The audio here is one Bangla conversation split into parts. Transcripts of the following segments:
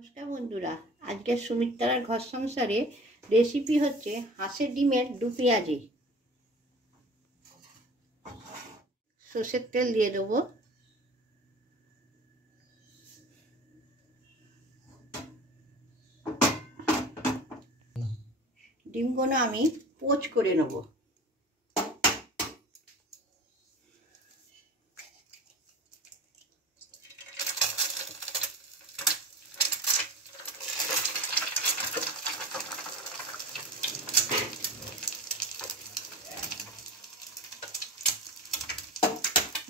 নমস্কার বন্ধুরা, আজকের সুমিত্রার ঘর সংসারে রেসিপি হচ্ছে হাঁসের ডিমের দু পেঁয়াজি। সর্ষের তেল দিয়ে দেবো। ডিমগুলো আমি পোচ করে নেব।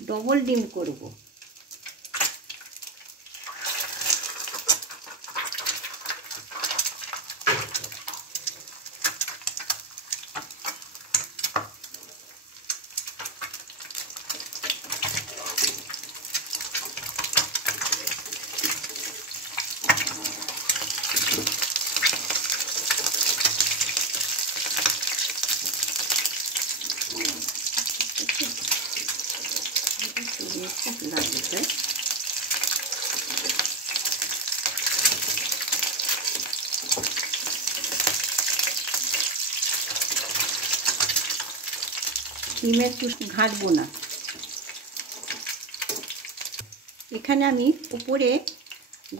ডবল ডিম করব। লাগবে ডিম একটু ঘাঁটবো না। এখানে আমি উপরে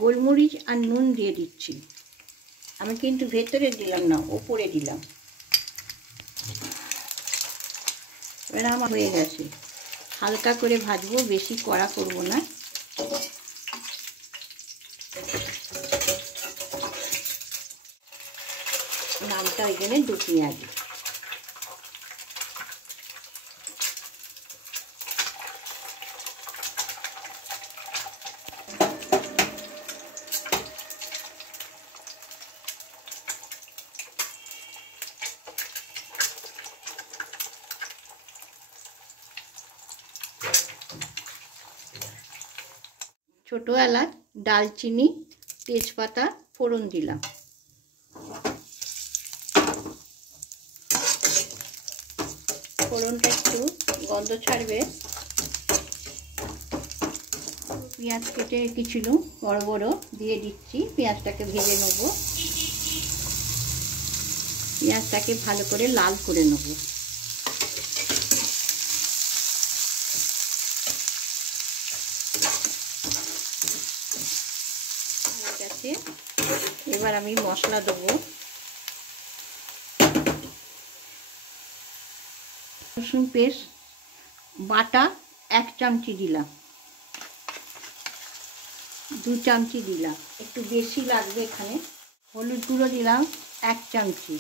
গোলমরিচ আর নুন দিয়ে দিচ্ছি। আমি কিন্তু ভেতরে দিলাম না, উপরে দিলাম। এবার আমার হয়ে গেছে। হালকা করে ভাজবো, বেশি কড়া করব না। নামটা এখানে দু পেঁয়াজি। ছোটো এলাচ, দালচিনি, তেজপাতা ফোড়ন দিলাম। ফোড়নটা একটু গন্ধ ছাড়বে। পেঁয়াজ কেটে রেখেছিল বড় বড়, দিয়ে দিচ্ছি। পেঁয়াজটাকে ভেজে নেব। পেঁয়াজটাকে ভালো করে লাল করে নেব। এবার আমি মশলা দেবো। রসুন পেস্ট বাটা 1 চামচি দিলাম, 2 চামচি দিলাম, একটু বেশি লাগবে এখানে। হলুদ গুঁড়ো দিলাম 1 চামচি,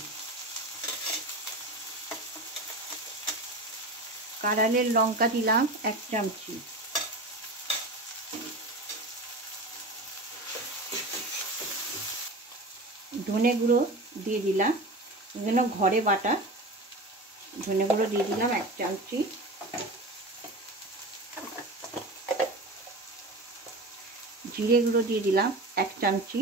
কাঁড়ালের লঙ্কা দিলাম 1 চামচি, ধনে গুঁড়ো দিয়ে দিলাম। এগুলো ঘরে বাটা ধনে গুঁড়ো দিয়ে দিলাম 1 চামচি। জিরে গুঁড়ো দিয়ে দিলাম 1 চামচি।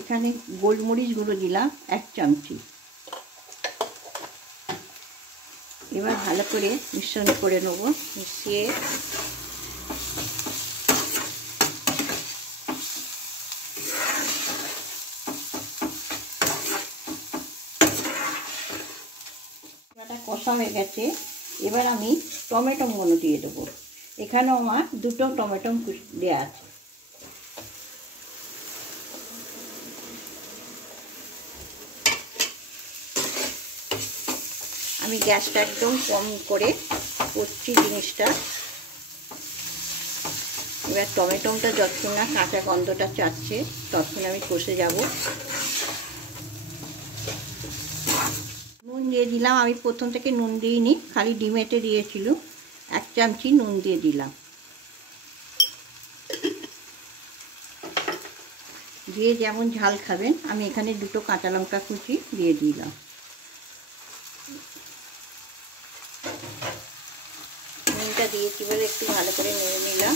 এখানে গোলমরিচ গুঁড়ো দিলাম 1 চামচি। এবার ভালো করে মিশ্রণ করে নেব। মিশিয়ে কষা হয়ে গেছে। এবার আমি টমেটোগুলো দিয়ে দেবো। এখানেও আমার 2টো টমেটো দেওয়া আছে। আমি গ্যাসটা একদম কম করে করছি জিনিসটা। এবার টমেটোটা যতক্ষণ না কাঁচা গন্ধটা চাচ্ছে ততক্ষণ আমি কষে যাব। নুন দিয়ে দিলাম। আমি প্রথম থেকে নুন দিইনি, খালি ডিমেতে দিয়েছিল। 1 চামচি নুন দিয়ে দিলাম। দিয়ে যেমন ঝাল খাবেন, আমি এখানে 2টো কাঁচা লঙ্কা কুচি দিয়ে দিলাম। নুনটা দিয়েছি বলে একটু ভালো করে নেড়ে নিলাম।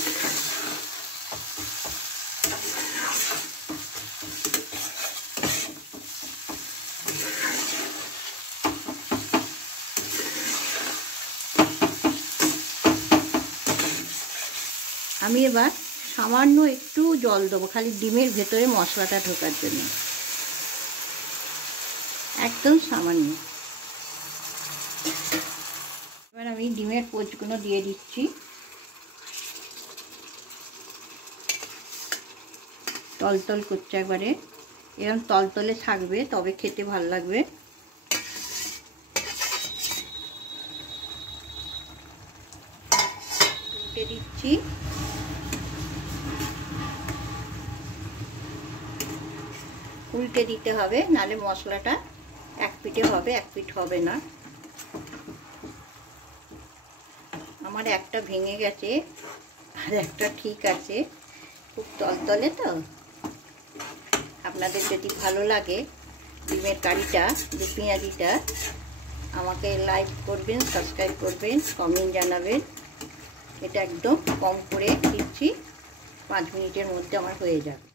আমি এবার সামান্য একটু জল দেবো, খালি ডিমের ভেতরে মশলাটা ঢোকার জন্য, একদম সামান্য। এবার আমি ডিমের পোচগুলো দিয়ে দিচ্ছি। তলতল করছে একবারে, এরকম তলতলে থাকবে তবে খেতে ভালো লাগবে। উল্টে দিচ্ছি। উল্টে দিতে হবে, নালে মশলাটা এক পিঠে হবে, এক পিঠ হবে না। আমার একটা ভেঙে গেছে আর একটা ঠিক আছে, খুব তলতলে তো। আপনাদের যদি ভালো লাগে ডিমের কারিটা, দু পেঁয়াজিটা, আমাকে লাইক করবেন, সাবস্ক্রাইব করবেন, কমেন্ট জানাবেন। এটা একদম কম করে দিচ্ছি, 5 মিনিটের মধ্যে আমার হয়ে যাবে।